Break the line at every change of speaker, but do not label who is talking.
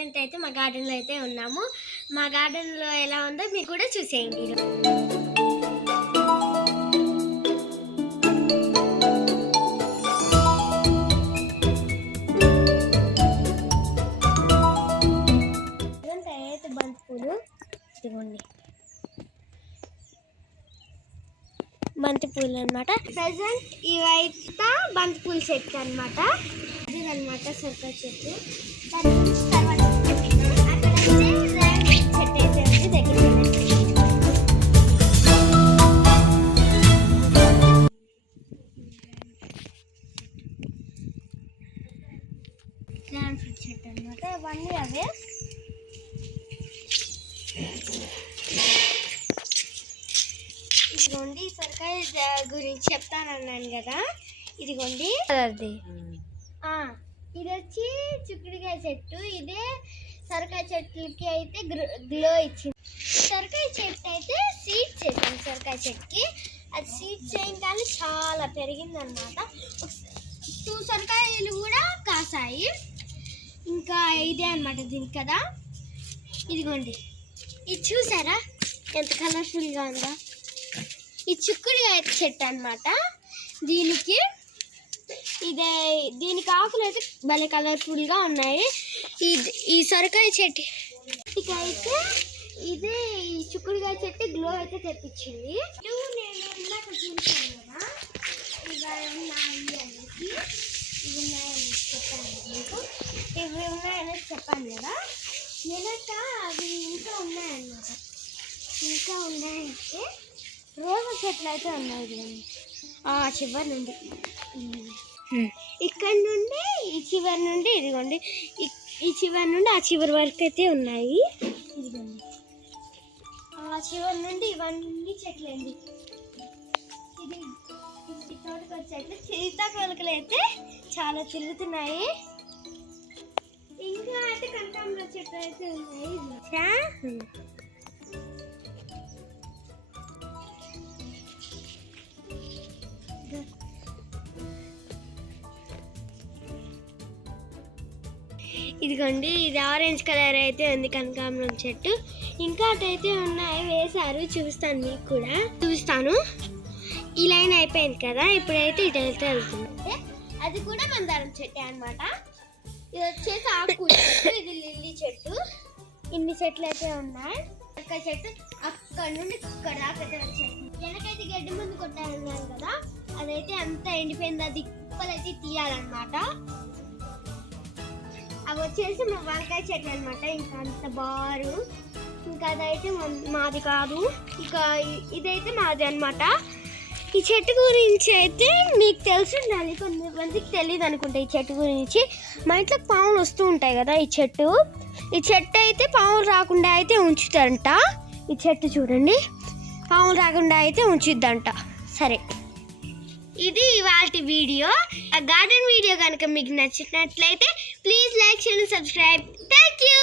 అయితే మా గార్డెన్ గార్డెన్లో అయితే ఉన్నాము. మా గార్డెన్లో ఎలా ఉందో మీరు కూడా చూసేయండి ఇదంతా అయితే బంతి పూలు. ఇదిగోండి. బంతి పూలు అనమాట ప్రజెంట్ ఇవైతే బంతి పూల చెట్టు అనమాట ఇదనమాట సొరకాయ చెట్టు. తర్వాత ఫ్రూట్ చెట్టు అనమాట ఇవన్నీ అవే. ఇదిగోండి సొరకాయ గురించి చెప్తానన్నాను కదా. ఇదిగోండి. అది ఇది వచ్చి చిక్కుడుకాయ చెట్టు. ఇదే సొరకాయ చెట్లకి అయితే గ్లో ఇచ్చింది. సొరకాయ చెట్టు అయితే సీడ్ చేసాను సొరకాయ చెట్టుకి. అది సీడ్ చేయగానే చాలా పెరిగింది అనమాట టూ సొరకాయలు కూడా కాసాయి. ఇంకా ఇదే అనమాట దీనికి కదా ఇదిగోండి. ఇది చూసారా? ఎంత కలర్ఫుల్గా ఉందో. ఈ చిక్కుడుకాయ చెట్టు అన్నమాట. దీనికి ఇదే దీనికి ఆకులు అయితే భలే కలర్ఫుల్గా ఉన్నాయి. ఇది ఈ సొరకాయ చెట్టు. ఇక అయితే ఇదే ఈ చిక్కుడుకాయ చెట్టు గ్లో అయితే తెప్పించింది. నేను ఇందాక చూసాను కదా. ఇవి ఉన్నాయి అనేసి ఇవి ఉన్నాయని చెప్పాను మీకు ఇవి ఉన్నాయని చెప్పాను కదా? వెనక అవి ఇంకా ఉన్నాయన్నమాట. ఇంకా ఉన్నాయంటే రోజు చెట్లు అయితే ఉన్నాయి చివరి నుండి. ఇక్కడ నుండి ఈ చివరి నుండి ఇదిగోండి. ఈ- చివరి నుండి ఆ చివరి వరకు అయితే ఉన్నాయి. ఇదిగోండి. ఆ చివరి నుండి ఇవన్నీ చెట్లు అండి ఇది ఈ తోటకూర చెట్లు సీతాకోలకలు అయితే చాలా తిరుగుతున్నాయి. ఇంకా అయితే కనకాంబర చెట్లు అయితే ఉన్నాయి. చా? ఇదిగోండి ఇది ఆరెంజ్ కలర్ అయితే ఉంది కనకాంబరం చెట్టు. ఇంకా అటైతే ఉన్నాయి వేశారు చూపిస్తాను మీకు కూడా. చూపిస్తాను. ఈ లైన్ అయిపోయింది కదా ఇప్పుడైతే ఇటు వెళ్తే వెళ్తుంది అది కూడా మందారం చెట్టు అన్నమాట. ఇది వచ్చేసి ఆకు. చెట్టు ఇది లిల్లీ చెట్టు. ఇన్ని చెట్లు అయితే ఉన్నాయి. ఒక్క చెట్టు అక్కడ నుండి ఇక్కడ దాకా అయితే వెనకైతే గడ్డి ముందు కొట్టాలన్నారు కదా. అదైతే అంతా ఎండిపోయింది. అది ఇప్పలైతే తీయాలన్నమాట. అవి వచ్చేసి మా వంకాయ చెట్లు అనమాట ఇంకా అంత బారు. ఇంకా అదైతే మాది కాదు. ఇంకా ఇదైతే మాది అన్నమాట. ఈ చెట్టు గురించి అయితే మీకు తెలిసి ఉండాలి కొంతమందికి తెలియదు అనుకుంటా ఈ చెట్టు గురించి. మా ఇంట్లో పాములు వస్తూ ఉంటాయి కదా ఈ చెట్టు. ఈ చెట్టు అయితే పాములు రాకుండా అయితే ఉంచుతారంట ఈ చెట్టు చూడండి. పాములు రాకుండా అయితే ఉంచుద్దంట. సరే. ఇది ఇవాళ వీడియో. ఆ గార్డెన్ వీడియో కనుక మీకు నచ్చినట్లయితే please like share subscribe. Thank you